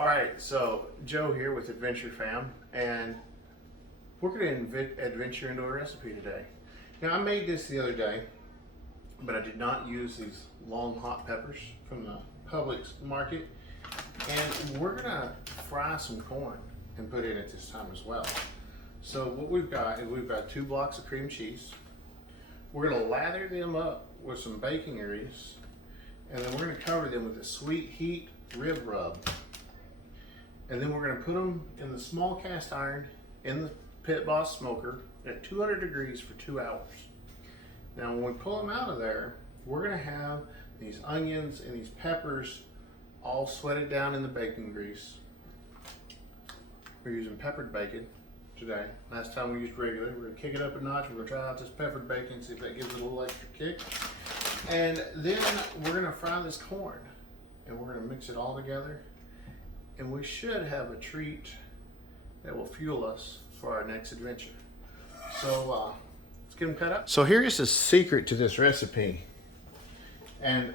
All right, so Joe here with Adventure Fam, and we're going to adventure into a recipe today. Now, I made this the other day, but I did not use these long hot peppers from the Publix market. And we're going to fry some corn and put in at this time as well. So what we've got is we've got 2 blocks of cream cheese. We're going to lather them up with some bacon grease, and then we're going to cover them with a sweet heat rib rub. And then we're going to put them in the small cast iron in the Pit Boss smoker at 200 degrees for 2 hours. Now when we pull them out of there, we're going to have these onions and these peppers all sweated down in the bacon grease. We're using peppered bacon today. Last time we used regular. We're going to kick it up a notch. We're going to try out this peppered bacon, see if that gives it a little extra kick. And then we're going to fry this corn, and we're going to mix it all together. And we should have a treat that will fuel us for our next adventure. So let's get them cut up. So here is the secret to this recipe. And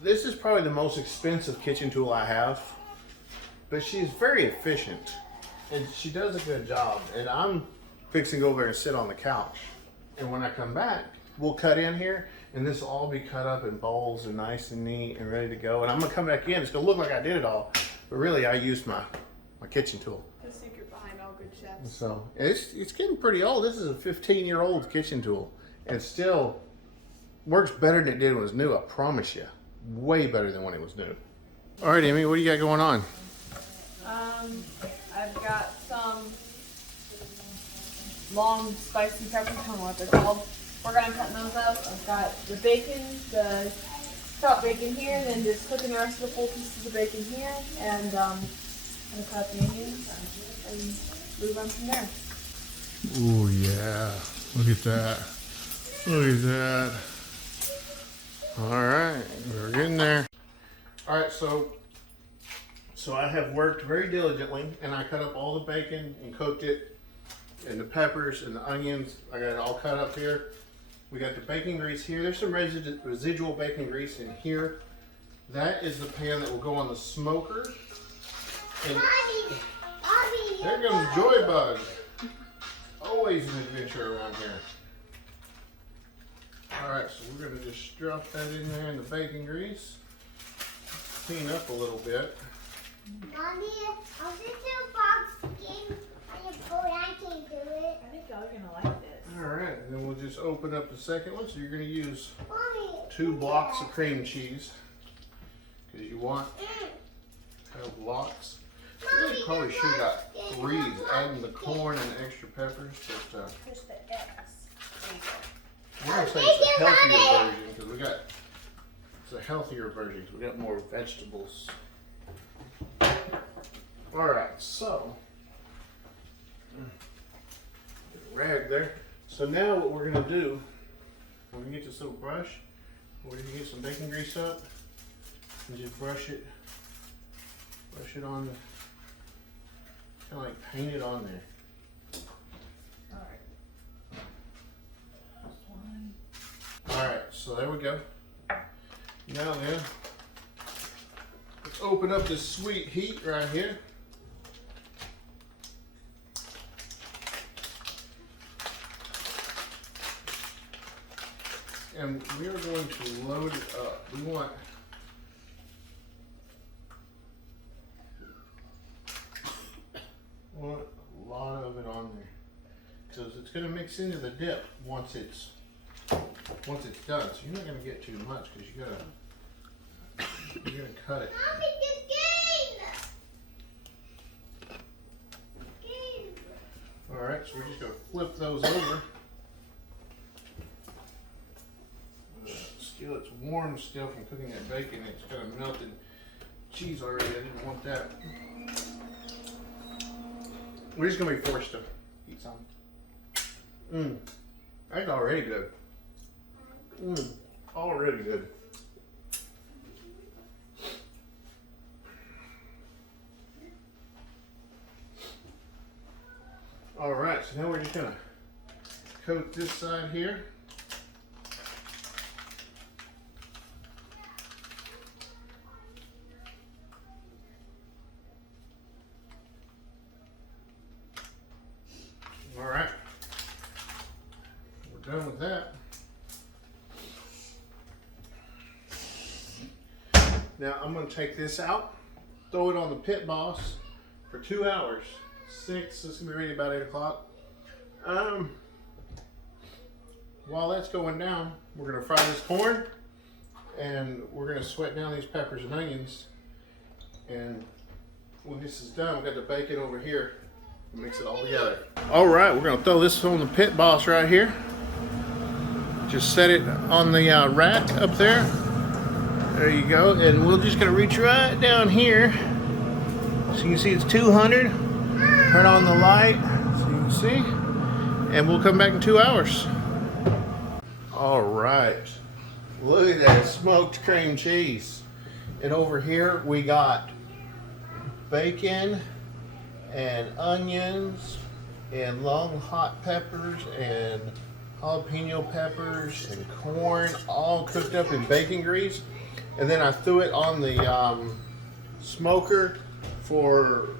this is probably the most expensive kitchen tool I have, but she's very efficient and she does a good job. And I'm fixing to go over and sit on the couch. And when I come back, we'll cut in here, and this will all be cut up in bowls and nice and neat and ready to go. And I'm gonna come back in. It's gonna look like I did it all, but really I used my kitchen tool. The secret behind all good chefs. So it's getting pretty old. This is a 15-year-old kitchen tool, and it still works better than it did when it was new. I promise you, way better than when it was new. All right, Amy, what do you got going on? I've got some long spicy peppers. I don't know what they're called. We're gonna cut those up. I've got the bacon, the chopped bacon here, and then just cooking the rest of the full pieces of bacon here, and I'm gonna cut up the onions and move on from there. Oh yeah, look at that. Look at that. All right, we're getting there. All right, so I have worked very diligently, and I cut up all the bacon and cooked it, and the peppers and the onions. I got it all cut up here. We got the bacon grease here. There's some residual bacon grease in here. That is the pan that will go on the smoker. And there comes Joy Bug. Always an adventure around here. Alright, so we're going to just stuff that in there in the bacon grease. Clean up a little bit. Mommy, I'll just do a box game on your boat. I can't do it. I think y'all are gonna like this. Alright, and then we'll just open up the second one. So you're going to use Mommy, 2 blocks of cream cheese. Because you want to have blocks. Really probably should have got 3, adding the corn and the extra peppers. But Here's the eggs. There you go. we're going to say it's a healthier version because it's a healthier version because we got more vegetables. Alright, so rag there. So now what we're going to do, we're going to get this little brush, we're going to get some bacon grease up and just brush it on, kind of like paint it on there. Alright, so there we go. Now then, let's open up this sweet heat right here. And we are going to load it up. We want a lot of it on there because it's going to mix into the dip once it's done. So you're not going to get too much because you're going to cut it. Mommy, the game. All right, so we're just going to flip those over. Skillet's warm still from cooking that bacon. It's kind of melted cheese already. I didn't want that. We're just going to be forced to eat some. That's already good. Already good. All right, so now we're just gonna coat this side here. Now I'm going to take this out, throw it on the pit boss for 2 hours. 6, this is going to be ready about 8 o'clock. While that's going down, we're going to fry this corn and we're going to sweat down these peppers and onions. And when this is done, we've got the bacon over here. Mix it all together. All right, we're going to throw this on the pit boss right here. Just set it on the rack up there. There you go. And we're just going to reach right down here. So you can see it's 200. Turn on the light so you can see. And we'll come back in 2 hours. All right. Look at that smoked cream cheese. And over here we got bacon and onions and long hot peppers and jalapeno peppers and corn, all cooked up in bacon grease. And then I threw it on the smoker for,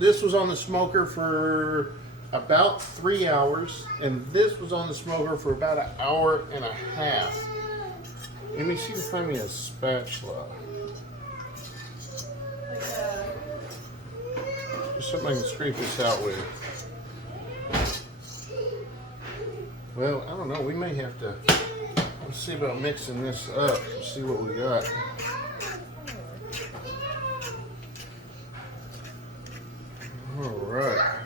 this was on the smoker for about 3 hours, and this was on the smoker for about 1.5 hours. Let me see if I can find me a spatula. Just something I can scrape this out with. Well, I don't know. We may have to. Let's see about mixing this up and see what we got. All right.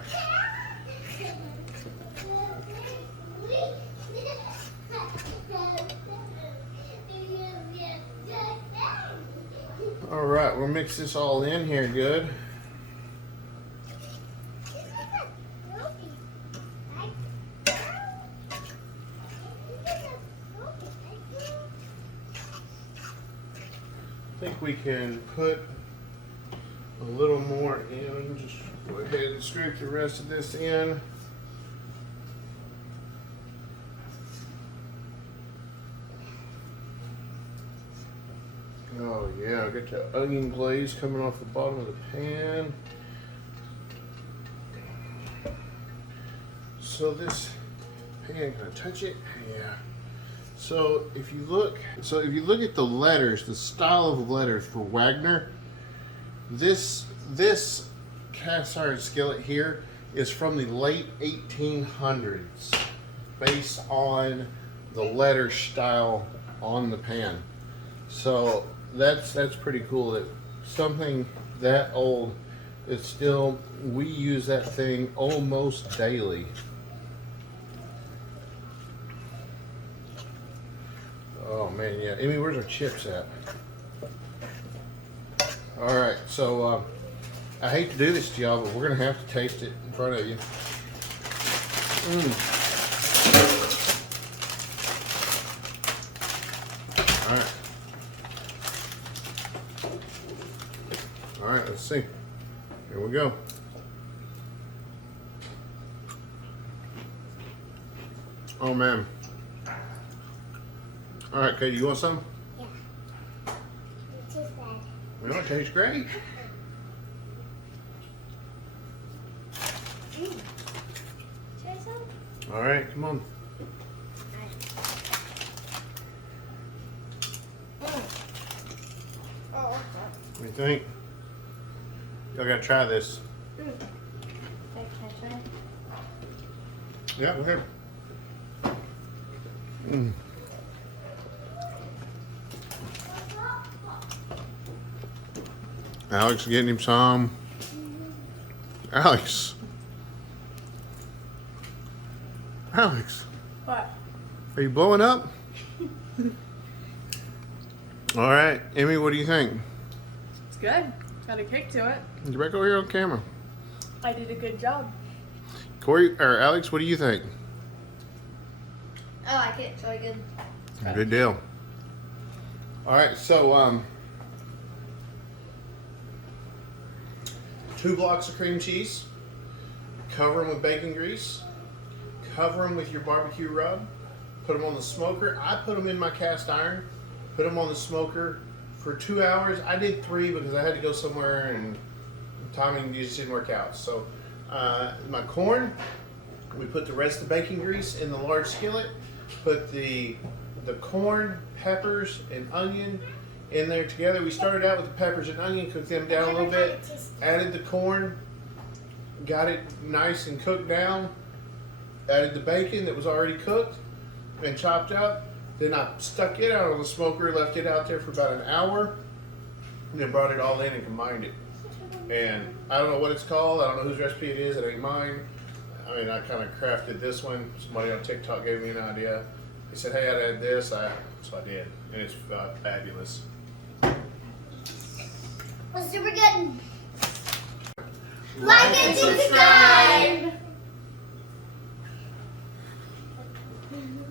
All right, we'll mix this all in here good. I think we can put a little more in. Just go ahead and scrape the rest of this in. Oh yeah, got the onion glaze coming off the bottom of the pan. So this pan, can I touch it? Yeah. So if you look at the letters, the style of letters for Wagner, this cast iron skillet here is from the late 1800s, based on the letter style on the pan. So that's pretty cool that something that old is still, we use that thing almost daily. Oh man, yeah. Amy, where's our chips at? All right, so I hate to do this to y'all, but we're gonna have to taste it in front of you. All right. All right, let's see. Here we go. Oh man. All right, Katie, you want some? Yeah. It tastes bad. Well, it tastes great. Try some? All right, come on. Oh. What do you think? Y'all gotta try this. Can I try? Yeah, go ahead. Mm. Alex getting him some. Alex. Alex. What? Are you blowing up? All right, Emmy, what do you think? It's good. Got a kick to it. Get back over here on camera. I did a good job. Corey or Alex, what do you think? I like it. It's really good. Good deal. All right, so 2 blocks of cream cheese. Cover them with bacon grease. Cover them with your barbecue rub. Put them on the smoker. I put them in my cast iron. Put them on the smoker for 2 hours. I did 3 because I had to go somewhere and timing just didn't work out. So my corn, we put the rest of the bacon grease in the large skillet. Put the corn, peppers, and onion in there together. We started out with the peppers and onion, cooked them down a little bit, added the corn, got it nice and cooked down, added the bacon that was already cooked and chopped up. Then I stuck it out on the smoker, left it out there for about an hour, and then brought it all in and combined it. And I don't know what it's called. I don't know whose recipe it is. It ain't mine. I mean, I kind of crafted this one. Somebody on TikTok gave me an idea. He said, hey, I'd add this. So I did. And it's fabulous. Was super good. Like and subscribe.